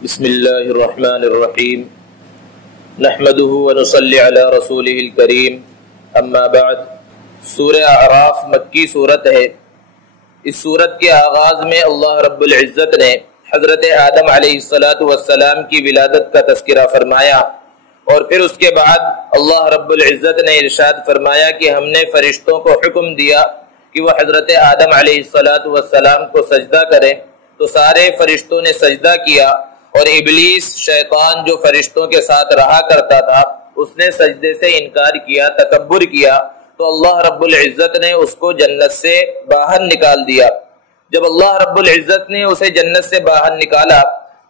بسم اللہ الرحمن الرحیم نحمده ونصلی علی رسولہ الکریم اما بعد۔ سورہ اعراف مکی صورت ہے۔ اس صورت کے آغاز میں اللہ رب العزت نے حضرت آدم علیہ السلام کی ولادت کا تذکرہ فرمایا، اور پھر اس کے بعد اللہ رب العزت نے ارشاد فرمایا کہ ہم نے فرشتوں کو حکم دیا کہ وہ حضرت آدم علیہ السلام کو سجدہ کریں، تو سارے فرشتوں نے سجدہ کیا، اور ابلیس شیطان جو فرشتوں کے ساتھ رہا کرتا تھا اس نے سجدے سے انکار کیا، تکبر کیا، تو اللہ رب العزت نے اس کو جنت سے باہر نکال دیا۔ جب اللہ رب العزت نے اسے جنت سے باہر نکالا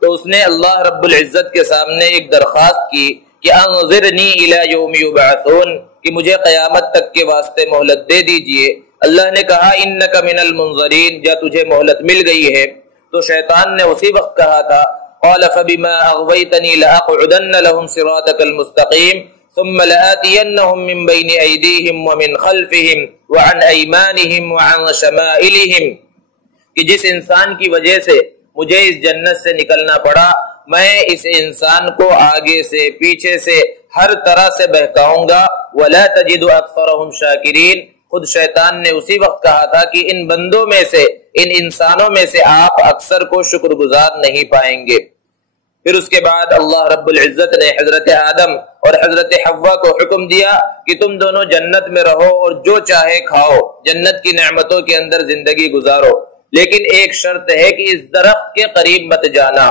تو اس نے اللہ رب العزت کے سامنے ایک درخواست کی کہ انظرنی الی یوم یبعثون، کہ مجھے قیامت تک کے واسطے مہلت دے دیجئے۔ اللہ نے کہا انک من المنظرین، جا تجھے مہلت مل گئی ہے۔ تو شیطان نے اسی وقت کہا تھا قال فبما اغويتني لاقعدن لهم صراطك المستقيم ثم لآتينهم من بين ايديهم ومن خلفهم وعن ايمانهم وعن شمائلهم، کہ جس انسان کی وجہ سے مجھے اس جنت سے نکلنا پڑا، میں اس انسان کو آگے سے پیچھے سے ہر طرح سے بہکاؤں گا۔ ولا تجد اکثرهم شاکرین، خود شیطان نے اسی وقت کہا تھا کہ ان بندوں میں سے، ان انسانوں میں سے آپ اکثر کو شکر گزار نہیں پائیں گے۔ پھر اس کے بعد اللہ رب العزت نے حضرت آدم اور حضرت حوا کو حکم دیا کہ تم دونوں جنت میں رہو اور جو چاہے کھاؤ، جنت کی نعمتوں کے اندر زندگی گزارو، لیکن ایک شرط ہے کہ اس درخت کے قریب مت جانا۔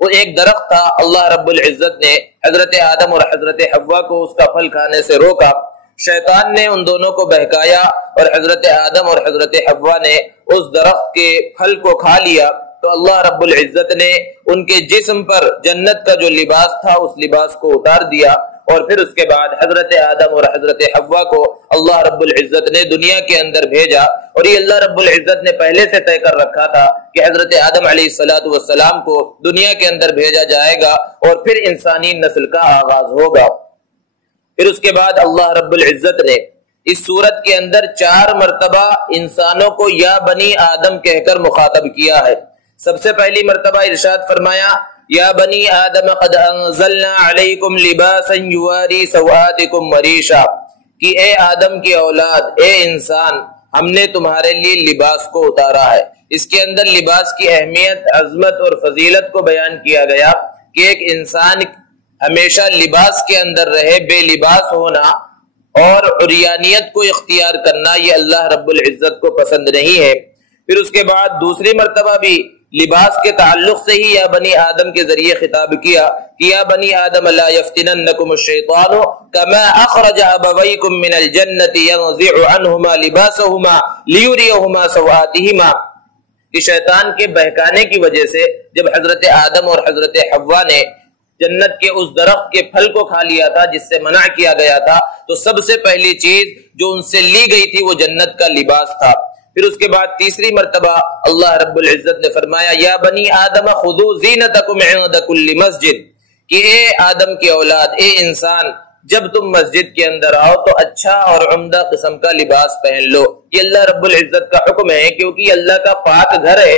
وہ ایک درخت تھا، اللہ رب العزت نے حضرت آدم اور حضرت حوا کو اس کا پھل کھانے سے روکا۔ شیطان نے ان دونوں کو بہکایا اور حضرت آدم اور حضرت حوا نے اس درخت کے پھل کو کھا لیا، تو اللہ رب العزت نے ان کے جسم پر جنت کا جو لباس تھا اس لباس کو اتار دیا، اور پھر اس کے بعد حضرت آدم اور حضرت حوا کو اللہ رب العزت نے دنیا کے اندر بھیجا۔ اور یہ اللہ رب العزت نے پہلے سے طے کر رکھا تھا کہ حضرت آدم علیہ السلام کو دنیا کے اندر بھیجا جائے گا اور پھر انسانی نسل کا آغاز ہوگا۔ پھر اس کے بعد اللہ رب العزت نے اس صورت کے اندر 4 مرتبہ انسانوں کو یا بنی آدم کہہ کر مخاطب کیا ہے۔ سب سے پہلی مرتبہ ارشاد فرمایا یا بنی آدم قد انزلنا علیکم لباسا یواری سوآتکم وریشا، کہ اے آدم کی اولاد، اے انسان، ہم نے تمہارے لیے لباس کو اتارا ہے۔ اس کے اندر لباس کی اہمیت، عظمت اور فضیلت کو بیان کیا گیا کہ ایک انسان ہمیشہ لباس کے اندر رہے، بے لباس ہونا اور عریانیت کو اختیار کرنا یہ اللہ رب العزت کو پسند نہیں ہے۔ پھر اس کے بعد دوسری مرتبہ بھی لباس کے تعلق سے ہی یا بنی آدم کے ذریعے خطاب کیا کہ یا بنی آدم لا یفتننکم الشیطان کما اخرج ابویکم من الجنۃ ینزع عنہما لباسہما لیریہما سوآتہما، کہ شیطان کے بہکانے کی وجہ سے جب حضرت آدم اور حضرت حوا نے جنت کے اس درخت کے پھل کو کھا لیا تھا جس سے منع کیا گیا تھا، تو سب سے پہلی چیز جو ان سے لی گئی تھی وہ جنت کا لباس تھا۔ پھر اس کے بعد تیسری مرتبہ اللہ رب العزت نے فرمایا یا بنی آدم خذوا زینتکم عند کل مسجد، کہ اے آدم کی اولاد، اے انسان، جب تم مسجد کے اندر آؤ تو اچھا اور عمدہ قسم کا لباس پہن لو۔ یہ اللہ رب العزت کا حکم ہے، کیونکہ یہ اللہ کا پاک گھر ہے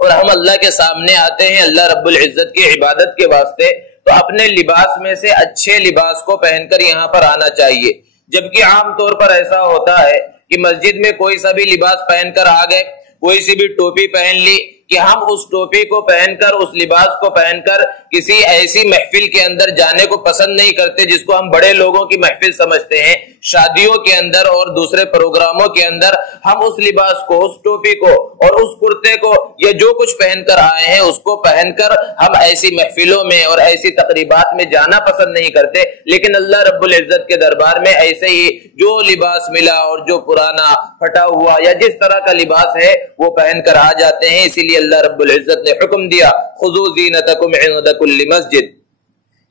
اور ہم اللہ کے سامنے آتے ہیں اللہ رب العزت کی عبادت کے واسطے، تو اپنے لباس میں سے اچھے لباس کو پہن کر یہاں پر آنا چاہیے۔ جبکہ عام طور پر ایسا ہوتا ہے کہ مسجد میں کوئی سا بھی لباس پہن کر آ گئے، کوئی سی بھی ٹوپی پہن لی، کہ ہم اس ٹوپی کو پہن کر، اس لباس کو پہن کر کسی ایسی محفل کے اندر جانے کو پسند نہیں کرتے جس کو ہم بڑے لوگوں کی محفل سمجھتے ہیں۔ شادیوں کے اندر اور دوسرے پروگراموں کے اندر ہم اس لباس کو، اس ٹوپی کو اور اس کرتے کو یا جو کچھ پہن کر آئے ہیں اس کو پہن کر ہم ایسی محفلوں میں اور ایسی تقریبات میں جانا پسند نہیں کرتے، لیکن اللہ رب العزت کے دربار میں ایسے ہی جو لباس ملا اور جو پرانا پھٹا ہوا یا جس طرح کا لباس ہے وہ پہن کر آ جاتے ہیں۔ اسی لیے اللہ رب العزت نے حکم دیا خذوا زینتکم عند کل مسجد۔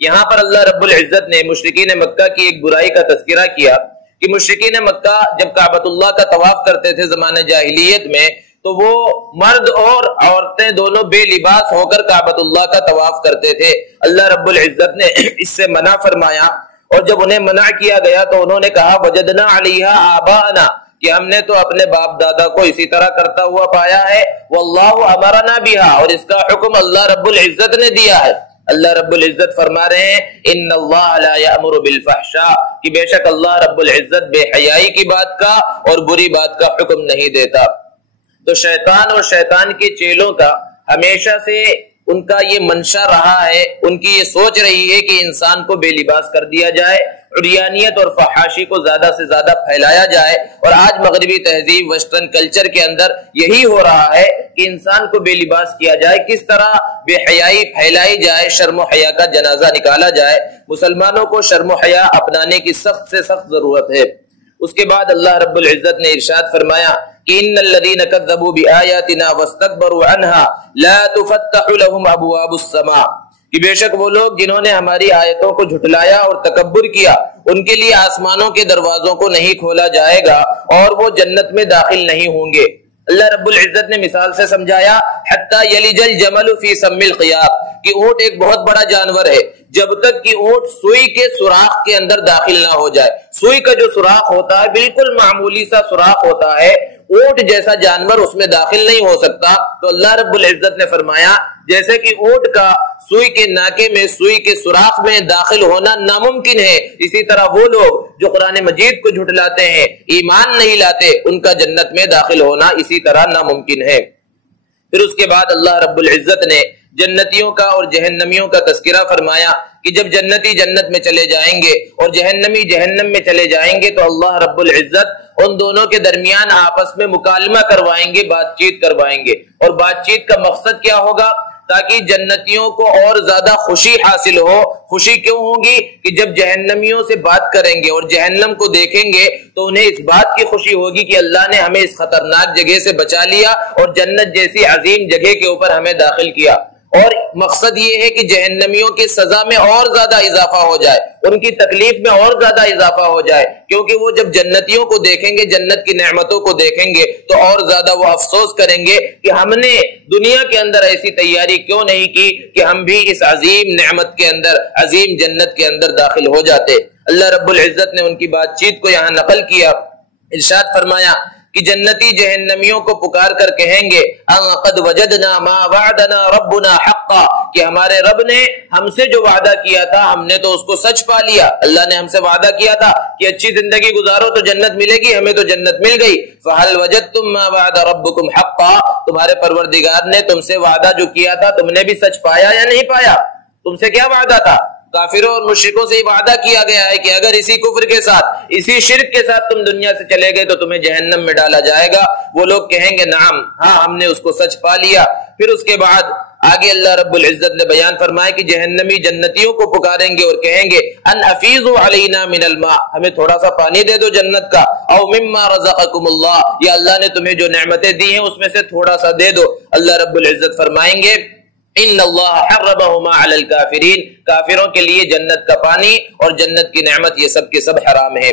یہاں پر اللہ رب العزت نے مشرکین مکہ کی ایک برائی کا تذکرہ کیا کہ مشرکین مکہ جب کعبۃ اللہ کا طواف کرتے تھے زمانہ جاہلیت میں، تو وہ مرد اور عورتیں دونوں بے لباس ہو کر کعبۃ اللہ کا طواف کرتے تھے۔ اللہ رب العزت نے اس سے منع فرمایا، اور جب انہیں منع کیا گیا تو انہوں نے کہا وجدنا علیہا آباءنا، کہ ہم نے تو اپنے باپ دادا کو اسی طرح کرتا ہوا پایا ہے، واللہ امرنا بہا، اور اس کا حکم اللہ رب العزت نے دیا ہے۔ اللہ رب العزت فرما رہے ہیں ان اللہ لا یأمر بالفحشاء، کہ بے شک اللہ رب العزت بے حیائی کی بات کا اور بری بات کا حکم نہیں دیتا۔ تو شیطان اور شیطان کے چیلوں کا ہمیشہ سے ان کا یہ منشا رہا ہے، ان کی یہ سوچ رہی ہے کہ انسان کو بے لباس کر دیا جائے، عریانیت اور فحاشی کو زیادہ سے زیادہ پھیلایا جائے۔ اور آج مغربی تہذیب ویسٹرن کلچر کے اندر یہی ہو رہا ہے کہ انسان کو بے لباس کیا جائے، کس طرح بے حیائی پھیلائی جائے، شرم و حیا کا جنازہ نکالا جائے۔ مسلمانوں کو شرم و حیا اپنانے کی سخت سے سخت ضرورت ہے۔ اس کے بعد اللہ رب العزت نے ارشاد فرمایا کہ ان الذين كذبوا بآياتنا واستكبروا عنها لا تفتح لهم ابواب السماء، کہ بے شک وہ لوگ جنہوں نے ہماری آیتوں کو جھٹلایا اور تکبر کیا، ان کے لیے آسمانوں کے دروازوں کو نہیں کھولا جائے گا اور وہ جنت میں داخل نہیں ہوں گے۔ اللہ رب العزت نے مثال سے سمجھایا حتی یلج الجمل فی سم الخیاط، کہ اونٹ ایک بہت بڑا جانور ہے، جب تک کہ اونٹ سوئی کے سوراخ کے اندر داخل نہ ہو جائے۔ سوئی کا جو سوراخ ہوتا ہے بالکل معمولی سا سوراخ ہوتا ہے، اونٹ جیسا جانور اس میں داخل نہیں ہو سکتا۔ تو اللہ رب العزت نے فرمایا جیسے کہ اونٹ کا سوئی کے ناکے میں، سوئی کے سوراخ میں داخل ہونا ناممکن ہے، اسی طرح وہ لوگ جو قرآن مجید کو جھٹلاتے ہیں، ایمان نہیں لاتے، ان کا جنت میں داخل ہونا اسی طرح ناممکن ہے۔ پھر اس کے بعد اللہ رب العزت نے جنتیوں کا اور جہنمیوں کا تذکرہ فرمایا کہ جب جنتی جنت میں چلے جائیں گے اور جہنمی جہنم میں چلے جائیں گے تو اللہ رب العزت ان دونوں کے درمیان آپس میں مکالمہ کروائیں گے، بات چیت کروائیں گے۔ اور بات چیت کا مقصد کیا ہوگا؟ تاکہ جنتیوں کو اور زیادہ خوشی حاصل ہو۔ خوشی کیوں ہوگی؟ کہ جب جہنمیوں سے بات کریں گے اور جہنم کو دیکھیں گے تو انہیں اس بات کی خوشی ہوگی کہ اللہ نے ہمیں اس خطرناک جگہ سے بچا لیا اور جنت جیسی عظیم جگہ کے اوپر ہمیں داخل کیا۔ اور مقصد یہ ہے کہ جہنمیوں کی سزا میں اور زیادہ اضافہ ہو جائے، ان کی تکلیف میں اور زیادہ اضافہ ہو جائے، کیونکہ وہ جب جنتیوں کو دیکھیں گے، جنت کی نعمتوں کو دیکھیں گے تو اور زیادہ وہ افسوس کریں گے کہ ہم نے دنیا کے اندر ایسی تیاری کیوں نہیں کی کہ ہم بھی اس عظیم نعمت کے اندر، عظیم جنت کے اندر داخل ہو جاتے۔ اللہ رب العزت نے ان کی بات چیت کو یہاں نقل کیا، ارشاد فرمایا کہ جنتی جہنمیوں کو پکار کر کہیں گے ان قد وجدنا ما وعدنا ربنا حقا، کہ ہمارے رب نے ہم سے جو وعدہ کیا تھا ہم نے تو اس کو سچ پا لیا۔ اللہ نے ہم سے وعدہ کیا تھا کہ اچھی زندگی گزارو تو جنت ملے گی، ہمیں تو جنت مل گئی۔ فہل وجدتم ما وعد ربکم حقا، تمہارے پروردگار نے تم سے وعدہ جو کیا تھا تم نے بھی سچ پایا یا نہیں پایا؟ تم سے کیا وعدہ تھا؟ کافروں اور مشرکوں سے یہ وعدہ کیا گیا ہے کہ اگر اسی کفر کے ساتھ، اسی شرک کے ساتھ تم دنیا سے چلے گئے تو تمہیں جہنم میں ڈالا جائے گا۔ وہ لوگ کہیں گے نعم، ہاں ہم نے اس کو سچ پا لیا۔ پھر اس کے بعد آگے اللہ رب العزت نے بیان فرمایا کہ جہنمی جنتیوں کو پکاریں گے اور کہیں گے ان افیضوا علینا من الماء، ہمیں تھوڑا سا پانی دے دو جنت کا، او مما رزقکم اللہ، یا اللہ نے تمہیں جو نعمتیں دی ہیں اس میں سے تھوڑا سا دے دو۔ اللہ رب العزت فرمائیں گے ان اللہ حرمہما علی الکافرین، کافروں کے لیے جنت کا پانی اور جنت کی نعمت یہ سب کے سب حرام ہے۔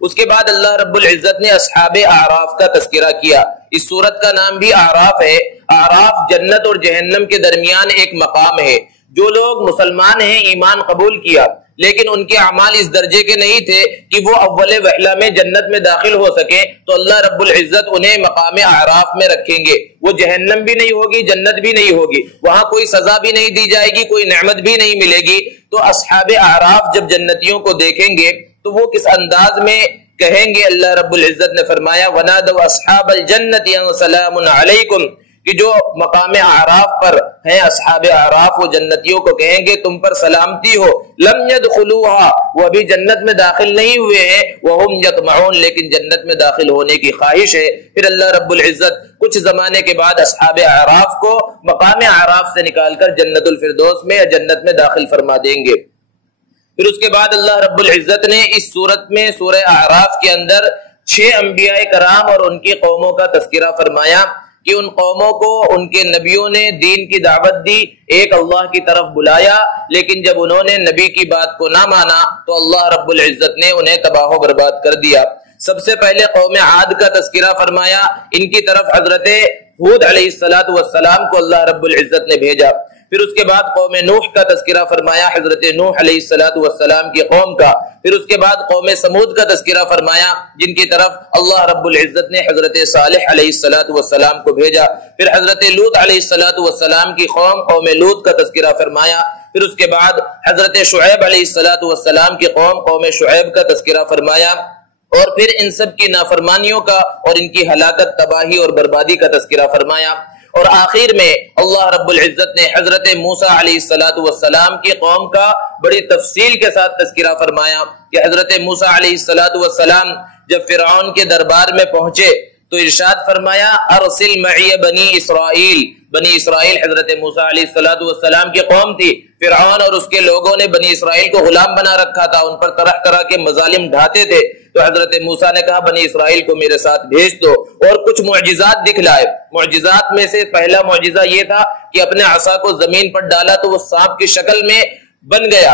اس کے بعد اللہ رب العزت نے اصحاب اعراف کا تذکرہ کیا۔ اس سورت کا نام بھی اعراف ہے۔ اعراف جنت اور جہنم کے درمیان ایک مقام ہے۔ جو لوگ مسلمان ہیں، ایمان قبول کیا، لیکن ان کے اعمال اس درجے کے نہیں تھے کہ وہ اول وہلہ میں جنت میں داخل ہو سکیں، تو اللہ رب العزت انہیں مقام اعراف میں رکھیں گے۔ وہ جہنم بھی نہیں ہوگی، جنت بھی نہیں ہوگی، وہاں کوئی سزا بھی نہیں دی جائے گی، کوئی نعمت بھی نہیں ملے گی۔ تو اصحاب اعراف جب جنتیوں کو دیکھیں گے تو وہ کس انداز میں کہیں گے؟ اللہ رب العزت نے فرمایا وَنَادَوْا أَصْحَابَ الْجَنَّةِ أَنْ سَلَامٌ عَلَيْكُمْ، کہ جو مقام اعراف پر ہیں اصحاب اعراف وہ جنتیوں کو کہیں گے تم پر سلامتی ہو، لم يدخلوها، وہ ابھی جنت میں داخل نہیں ہوئے ہیں، وهم يطمعون، لیکن جنت میں داخل ہونے کی خواہش ہے۔ پھر اللہ رب العزت کچھ زمانے کے بعد اصحاب اعراف کو مقام اعراف سے نکال کر جنت الفردوس میں یا جنت میں داخل فرما دیں گے۔ پھر اس کے بعد اللہ رب العزت نے اس سورت میں سورہ اعراف کے اندر 6 انبیاء کرام اور ان کی قوموں کا تذکرہ فرمایا کہ ان قوموں کو ان کے نبیوں نے دین کی دعوت دی، ایک اللہ کی طرف بلایا، لیکن جب انہوں نے نبی کی بات کو نہ مانا تو اللہ رب العزت نے انہیں تباہ و برباد کر دیا۔ سب سے پہلے قوم عاد کا تذکرہ فرمایا، ان کی طرف حضرت ہود علیہ السلام کو اللہ رب العزت نے بھیجا۔ پھر اس کے بعد قوم نوح کا تذکرہ فرمایا، حضرت نوح علیہ السلام کی قوم کا، پھر اس کے بعد قوم سمود کا تذکرہ فرمایا جن کی طرف اللہ رب العزت نے حضرت صالح علیہ السلام کو بھیجا، پھر حضرت لوط علیہ السلام کی قوم لوط کا تذکرہ فرمایا، پھر اس کے بعد حضرت شعیب علیہ السلام کی قوم شعیب کا تذکرہ فرمایا، اور پھر ان سب کی نافرمانیوں کا اور ان کی ہلاکت، تباہی اور بربادی کا تذکرہ فرمایا، اور آخر میں اللہ رب العزت نے حضرت موسیٰ علیہ السلام کی قوم کا بڑی تفصیل کے ساتھ تذکرہ فرمایا کہ حضرت موسیٰ علیہ السلام جب فرعون کے دربار میں پہنچے تو ارشاد فرمایا ارسل معی بنی اسرائیل حضرت موسیٰ علیہ السلام کی قوم تھی، فرعون اور اس کے لوگوں نے بنی اسرائیل کو غلام بنا رکھا تھا، ان پر طرح طرح کے مظالم ڈھاتے تھے، تو حضرت موسیٰ نے کہا بنی اسرائیل کو میرے ساتھ بھیج دو اور کچھ معجزات دکھلائے۔ معجزات میں سے پہلا معجزہ یہ تھا کہ اپنے عصا کو زمین پر ڈالا تو وہ سانپ کی شکل میں بن گیا،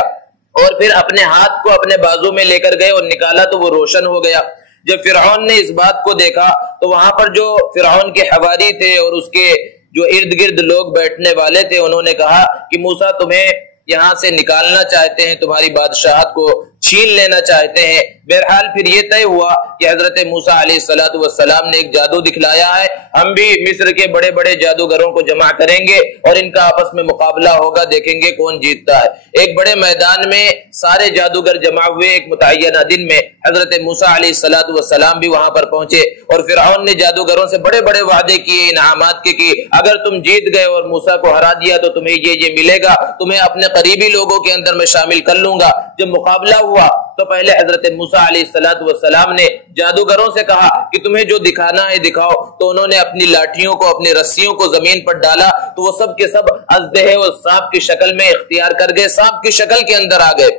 اور پھر اپنے ہاتھ کو اپنے بازو میں لے کر گئے اور نکالا تو وہ روشن ہو گیا۔ جب فرعون نے اس بات کو دیکھا تو وہاں پر جو فرعون کے حواری تھے اور اس کے جو ارد گرد لوگ بیٹھنے والے تھے، انہوں نے کہا کہ موسیٰ تمہیں یہاں سے نکالنا چاہتے ہیں، تمہاری بادشاہت کو چھین لینا چاہتے ہیں۔ بہرحال پھر یہ طے ہوا کہ حضرت موسیٰ علیہ السلام نے ایک جادو دکھلایا ہے، ہم بھی مصر کے بڑے بڑے جادوگروں کو جمع کریں گے اور ان کا آپس میں مقابلہ ہوگا، دیکھیں گے کون جیتتا ہے۔ ایک بڑے میدان میں سارے جادوگر جمع ہوئے، ایک متعینہ دن میں حضرت موسیٰ علیہ السلام بھی وہاں پر پہنچے، اور فرعون نے جادوگروں سے بڑے بڑے وعدے کیے، انعامات کے کیے، اگر تم جیت گئے اور موسیٰ کو ہرا دیا تو تمہیں یہ ملے گا، تمہیں اپنے قریبی لوگوں کے اندر میں شامل کر لوں گا۔ جب مقابلہ ہوا تو پہلے حضرت موسیٰ علیہ السلام نے جادوگروں سے کہا کہ تمہیں جو دکھانا ہے دکھاؤ، تو انہوں نے اپنی لاٹھیوں کو، اپنی رسیوں کو زمین پر ڈالا تو وہ سب کے سب اژدہے اور سانپ کی شکل میں اختیار کر گئے، سانپ کی شکل کے اندر آ گئے۔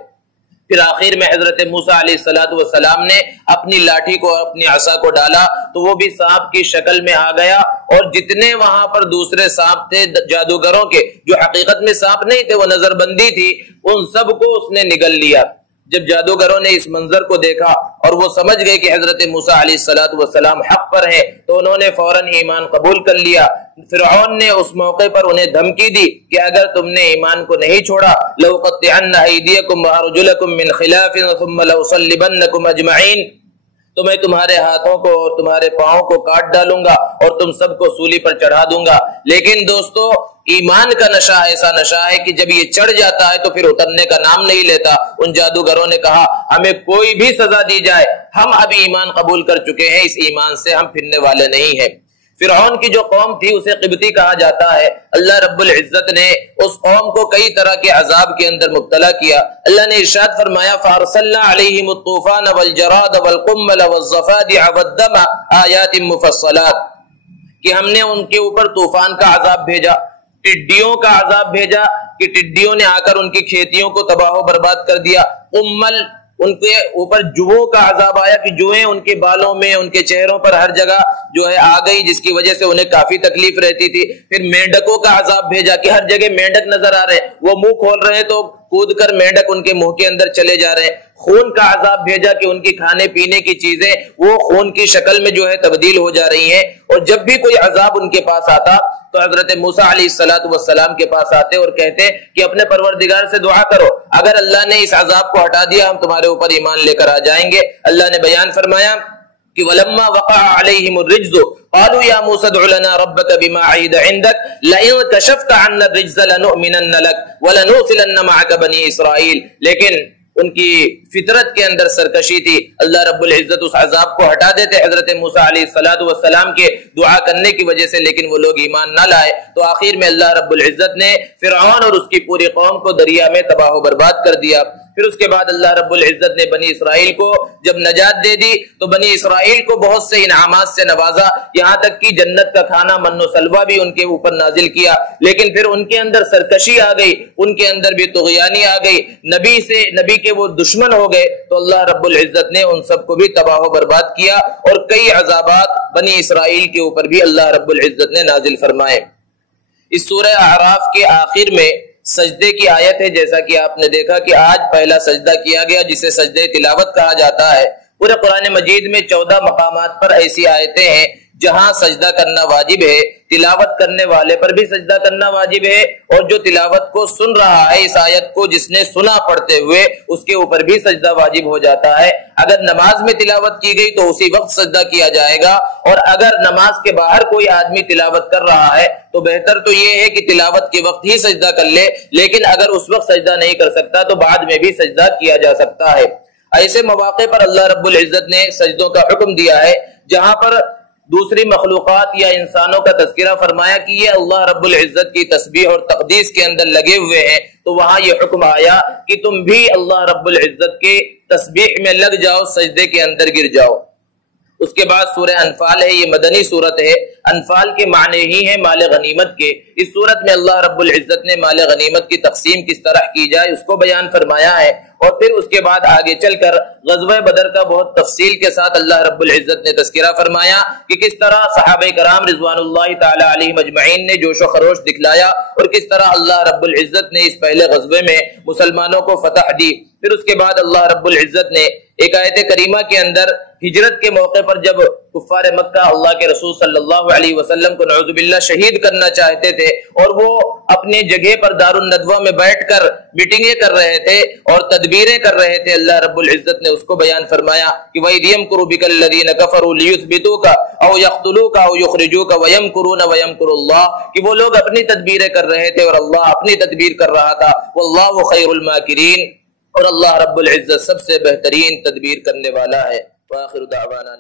پھر آخر میں حضرت موسیٰ علیہ السلام نے اپنی لاٹھی کو، اپنی عصا کو ڈالا تو وہ بھی سانپ کی شکل میں آ گیا، اور جتنے وہاں پر دوسرے سانپ تھے جادوگروں کے، جو حقیقت میں سانپ نہیں تھے، وہ نظر بندی تھی، ان سب کو اس نے نگل لیا۔ جب جادوگروں نے اس منظر کو دیکھا اور وہ سمجھ گئے کہ حضرت موسیٰ علیہ السلام حق پر ہیں، تو انہوں نے فوراً ایمان قبول کر لیا۔ فرعون نے اس موقع پر انہیں دھمکی دی کہ اگر تم نے ایمان کو نہیں چھوڑا لَأُقَطِّعَنَّ أَيْدِيَكُمْ وَأَرْجُلَكُمْ مِنْ خِلَافٍ ثُمَّ لَأُصَلِّبَنَّكُمْ أَجْمَعِينَ، تو میں تمہارے ہاتھوں کو اور تمہارے پاؤں کو کاٹ ڈالوں گا اور تم سب کو سولی پر چڑھا دوں گا۔ لیکن دوستو، ایمان کا نشہ ایسا نشہ ہے کہ جب یہ چڑھ جاتا ہے تو پھر اترنے کا نام نہیں لیتا۔ ان جادوگروں نے کہا ہمیں کوئی بھی سزا دی جائے، ہم اب ایمان قبول کر چکے ہیں، اس ایمان سے ہم پھرنے والے نہیں ہیں۔ فرعون کی جو قوم تھی اسے قبطی کہا جاتا ہے، اللہ رب العزت نے اس قوم کو کئی طرح کے عذاب کے اندر مبتلا کیا۔ اللہ نے ارشاد فرمایا فَأَرْسَلْنَا عَلَيْهِمُ الطُّوفَانَ وَالْجَرَادَ وَالْقُمَّلَ وَالضَّفَادِعَ وَالدَّمَ آيَاتٍ مُفَصَّلَاتٍ، کہ ہم نے ان کے اوپر طوفان کا عذاب بھیجا، ٹڈیوں کا عذاب بھیجا کہ ٹڈیوں نے آ کر ان کی کھیتیوں کو تباہ و برباد کر دیا، قمل ان کے اوپر جوؤں کا عذاب آیا کہ جوئیں ان کے بالوں میں، ان کے چہروں پر ہر جگہ جو ہے آ گئی، جس کی وجہ سے انہیں کافی تکلیف رہتی تھی۔ پھر مینڈکوں کا عذاب بھیجا کہ ہر جگہ مینڈک نظر آ رہے، وہ منہ کھول رہے ہیں تو کود کر مینڈک ان کے منہ کے اندر چلے جا رہے ہیں۔ خون کا عذاب بھیجا کہ ان کی کھانے پینے کی چیزیں وہ خون کی شکل میں جو ہے تبدیل ہو جا رہی ہیں، اور جب بھی کوئی عذاب ان کے پاس آتا تو حضرت موسیٰ علیہ السلام کے پاس آتے اور کہتے کہ اپنے پروردگار سے دعا کرو، اگر اللہ نے اس عذاب کو ہٹا دیا ہم تمہارے اوپر ایمان لے کر آ جائیں گے۔ اللہ نے بیان فرمایا کہ وَلَمَّا وَقَعَ عَلَيْهِمُ الرِّجْزُ قَالُوا يَا مُوسَى ادْعُ لَنَا رَبَّكَ بِمَا عَهِدَ عِندَكَ لَئِن كَشَفْتَ عَنَّا الرِّجْزَ لَنُؤْمِنَنَّ لَكَ وَلَنُرْسِلَنَّ مَعَكَ بَنِي إِسْرَائِيلَ، لیکن ان کی فطرت کے اندر سرکشی تھی، اللہ رب العزت اس عذاب کو ہٹا دیتے حضرت موسیٰ علیہ السلام کے دعا کرنے کی وجہ سے، لیکن وہ لوگ ایمان نہ لائے۔ تو آخر میں اللہ رب العزت نے فرعون اور اس کی پوری قوم کو دریا میں تباہ و برباد کر دیا۔ پھر اس کے بعد اللہ رب العزت نے بنی اسرائیل کو جب نجات دے دی تو بنی اسرائیل کو بہت سے انعامات سے نوازا، یہاں تک کہ جنت کا کھانا من و سلوہ بھی ان کے اوپر نازل کیا، لیکن پھر ان کے اندر سرکشی آ گئی، ان کے اندر بھی طغیانی آ گئی، نبی کے وہ دشمن ہو گئے، تو اللہ رب العزت نے ان سب کو بھی تباہ و برباد کیا، اور کئی عذابات بنی اسرائیل کے اوپر بھی اللہ رب العزت نے نازل فرمائے۔ اس سورہ اعراف کے آخر میں سجدے کی آیت ہے، جیسا کہ آپ نے دیکھا کہ آج پہلا سجدہ کیا گیا جسے سجدہ تلاوت کہا جاتا ہے۔ پورے قرآن مجید میں 14 مقامات پر ایسی آیتیں ہیں جہاں سجدہ کرنا واجب ہے تلاوت کرنے والے پر بھی سجدہ کرنا واجب ہے، اور جو تلاوت کو سن رہا ہے اس آیت کو جس نے سنا پڑھتے ہوئے اس کے اوپر بھی سجدہ واجب ہو جاتا ہے۔ اگر نماز میں تلاوت کی گئی تو اسی وقت سجدہ کیا جائے گا، اور اگر نماز کے باہر کوئی آدمی تلاوت کر رہا ہے تو بہتر تو یہ ہے کہ تلاوت کے وقت ہی سجدہ کر لے، لیکن اگر اس وقت سجدہ نہیں کر سکتا تو بعد میں بھی سجدہ کیا جا سکتا ہے۔ ایسے مواقع پر اللہ رب العزت نے سجدوں کا حکم دیا ہے جہاں پر دوسری مخلوقات یا انسانوں کا تذکرہ فرمایا کہ یہ اللہ رب العزت کی تسبیح اور تقدیس کے اندر لگے ہوئے ہیں، تو وہاں یہ حکم آیا کہ تم بھی اللہ رب العزت کے تسبیح میں لگ جاؤ، سجدے کے اندر گر جاؤ۔ اس کے بعد سورہ انفال ہے، یہ مدنی سورت ہے۔ انفال کے معنی ہی ہیں مال غنیمت کے۔ اس سورت میں اللہ رب العزت نے مال غنیمت کی تقسیم کس طرح کی جائے اس کو بیان فرمایا ہے، اور پھر اس کے بعد آگے چل کر غزوہ بدر کا بہت تفصیل کے ساتھ اللہ رب العزت نے تذکرہ فرمایا کہ کس طرح صحابہ کرام رضوان اللہ تعالی علیہم اجمعین نے جوش و خروش دکھلایا، اور کس طرح اللہ رب العزت نے اس پہلے غزوے میں مسلمانوں کو فتح دی۔ پھر اس کے بعد اللہ رب العزت نے ایک آیت کریمہ کے اندر ہجرت کے موقع پر جب کفار مکہ اللہ کے رسول صلی اللہ علیہ وسلم کو نعوذ باللہ شہید کرنا چاہتے تھے، اور وہ اپنے جگہ پر دار الندوہ میں بیٹھ کر میٹنگیں کر رہے تھے اور تدبیریں کر رہے تھے، اللہ رب العزت نے اس کو بیان فرمایا کہ وَإِذْ يَمْكُرُ بِكَ الَّذِينَ كَفَرُوا لِيُثْبِتُوكَ أَوْ يَقْتُلُوكَ أَوْ يُخْرِجُوكَ وَيَمْكُرُونَ وَيَمْكُرُ اللَّهُ، کہ وہ لوگ اپنی تدبیریں کر رہے تھے اور اللہ اپنی تدبیر کر رہا تھا، وَاللَّهُ خَيْرُ الْمَاكِرِينَ، اور اللہ رب العزت سب سے بہترین تدبیر کرنے والا ہے۔ وآخر دعوانا